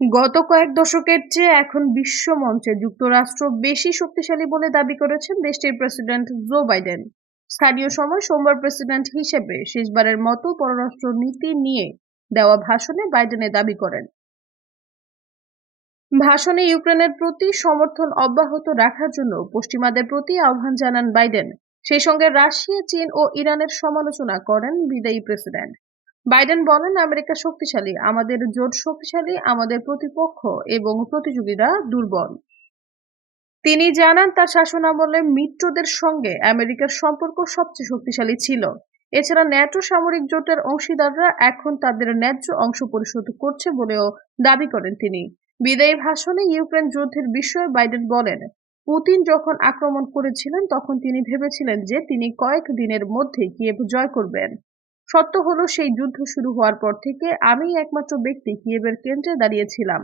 গত কয়েক দশকের চেয়ে এখন বিশ্ব মঞ্চে যুক্তরাষ্ট্র বেশি শক্তিশালী বলে দাবি করেছেন দেশটির প্রেসিডেন্ট জো বাইডেন। স্থানীয় সময় সোমবার প্রেসিডেন্ট হিসেবে শেষবারের মতো পররাষ্ট্র নীতি নিয়ে দেওয়া ভাষণে বাইডেন এ দাবি করেন। ভাষণে ইউক্রেনের প্রতি সমর্থন অব্যাহত রাখার জন্য পশ্চিমাদের প্রতি আহ্বান জানান বাইডেন। সেই সঙ্গে রাশিয়া, চীন ও ইরানের সমালোচনা করেন বিদায়ী প্রেসিডেন্ট। বাইডেন বলেন, আমেরিকা শক্তিশালী, আমাদের জোট শক্তিশালী, আমাদের প্রতিপক্ষ এবং প্রতিযোগীরা দুর্বল। তিনি জানান, তার শাসনামলে মিত্রদের সঙ্গে আমেরিকার সম্পর্ক সবচেয়ে শক্তিশালী ছিল। এছাড়া ন্যাটো সামরিক জোটের অংশীদাররা এখন তাদের ন্যায্য অংশ পরিশোধ করছে বলেও দাবি করেন তিনি। বিদায়ী ভাষণে ইউক্রেন যুদ্ধের বিষয়ে বাইডেন বলেন, পুতিন যখন আক্রমণ করেছিলেন তখন তিনি ভেবেছিলেন যে তিনি কয়েক দিনের মধ্যেই কিয়েভ জয় করবেন। সত্য হলো, সেই যুদ্ধ শুরু হওয়ার পর থেকে আমিই একমাত্র ব্যক্তি কিয়েভের কেন্দ্রে দাঁড়িয়েছিলাম,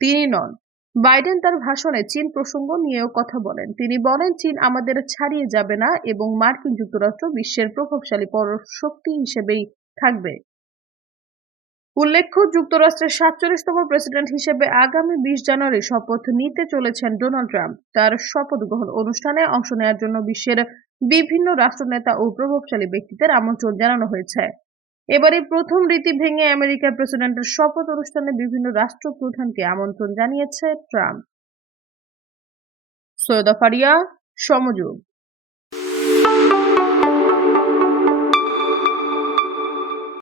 তিনি নন। বাইডেন তার ভাষণে চীন প্রসঙ্গ নিয়েও কথা বলেন। তিনি বলেন, চীন আমাদের ছাড়িয়ে যাবে না এবং মার্কিন যুক্তরাষ্ট্র বিশ্বের প্রভাবশালী পরশক্তি হিসেবেই থাকবে। উল্লেখ্য, যুক্তরাষ্ট্রের ৪৭তম প্রেসিডেন্ট হিসেবে আগামী ২০ জানুয়ারি শপথ নিতে চলেছেন ডোনাল্ড ট্রাম্প। তার শপথ গ্রহণ অনুষ্ঠানে অংশ নেওয়ার জন্য বিশ্বের বিভিন্ন রাষ্ট্রনেতা ও প্রভাবশালী ব্যক্তিদের আমন্ত্রণ জানানো হয়েছে। এবারই প্রথম রীতি ভেঙে আমেরিকার প্রেসিডেন্টের শপথ অনুষ্ঠানে বিভিন্ন রাষ্ট্রপ্রধানকে আমন্ত্রণ জানিয়েছে ট্রাম্প। সৈয়দা ফারিয়া, সমযোগ।